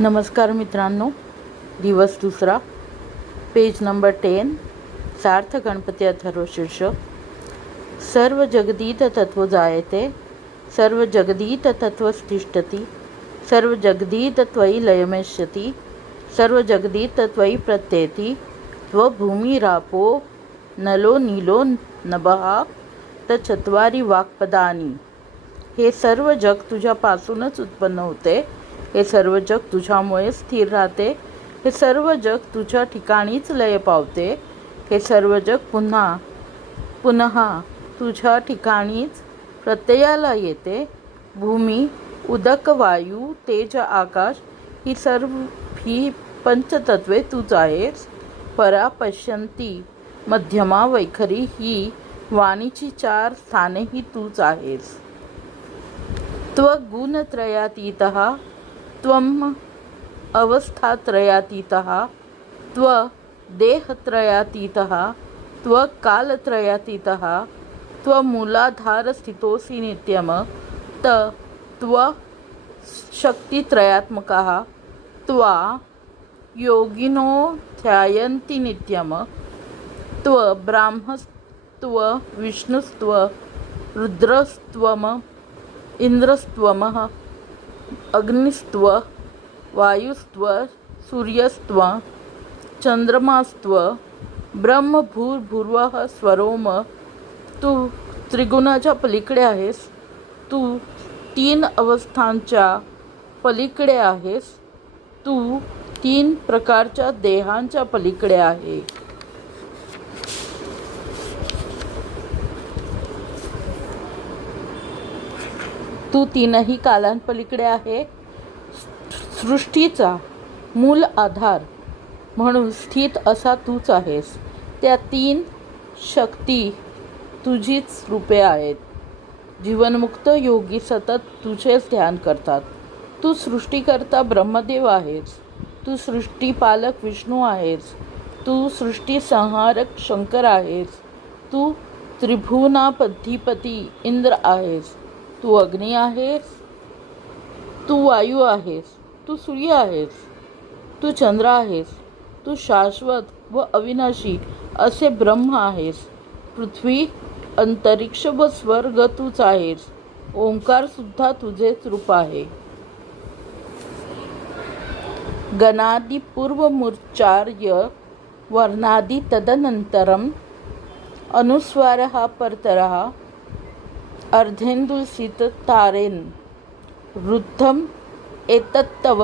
नमस्कार मित्रांनो, दिवस दुसरा, पेज नंबर 10, सार्थ गणपती अथर्व शीर्षक. सर्व जगदीत तत्व जायते, सर्व जगदीत तत्व तिष्ठति, सर्व जगदीत त्वयि लयमेष्यति, सर्व जगदीत त्वयि प्रत्येति, त्वभूमिरापो नलो नीलो नभः तच्चत्वारि वाक्पदानि. हे सर्व जग तुझ्यापासूनच उत्पन्न होते, हे सर्व जग तुझ्यामुळे स्थिर राहते, हे सर्व जग तुझ्या ठिकाणीच लय पावते, हे सर्व जग पुन्हा तुझ्या ठिकाणीच प्रत्ययाला येते. भूमी, उदक, वायू, तेज, आकाश ही पंचतत्वे तूच आहेस. परा, पश्यंती, मध्यमा, वैखरी ही वाणीची 4 स्थानेही तूच आहेस. त्वगुणत्रयातीतः, त्वम् अवस्थात्रयातीतः, त्वदेहत्रयातीतः, त्वकालत्रयातीतः, त्वमूलाधारस्थितोऽसि नित्यम्, त्वशक्तित्रयात्मकः, त्वा योगिनो ध्यायन्ति नित्यम्, त्वब्रह्मस्त्व विष्णुस्त्व रुद्रस्त्वम् इंद्रस्त्वमः अग्निस्त्व वायुस्त्व सूर्यस्त्व चंद्रमास्त्व ब्रह्म भूर्भुवः स्वरोम. तू त्रिगुणाच्या पलीकडे आहेस, तू 3 अवस्थांच्या पलीकडे आहेस, तू 3 प्रकारच्या देहांच्या पलीकडे आहे. तू 3ही कालांपलीकडे आहे. सृष्टीचा मूल आधार म्हणून स्थित असा तूच आहेस. त्या 3 शक्ती तुझीच रूपे आहेत. जीवनमुक्त योगी सतत तुझेच ध्यान करतात. तू सृष्टीकर्ता ब्रह्मदेव आहेस, तू सृष्टीपालक विष्णू आहेस, तू सृष्टी संहारक शंकर आहेस, तू त्रिभुवनाधिपती इंद्र आहेस, तू अग्नी आहेस, तू वायू आहेस, तू सूर्य आहेस, तू चंद्र आहेस, तू शाश्वत व अविनाशी असे ब्रह्म आहेस. पृथ्वी, अंतरिक्ष व स्वर्ग तूच आहेस. ओंकार सुद्धा तुझेच रूप आहे. गणादि पूर्वमुच्चार्य वर्णादि तदनंतरम अनुस्वारः परतरः अर्धेन्दुसित तारेन रुद्धम एतत्तव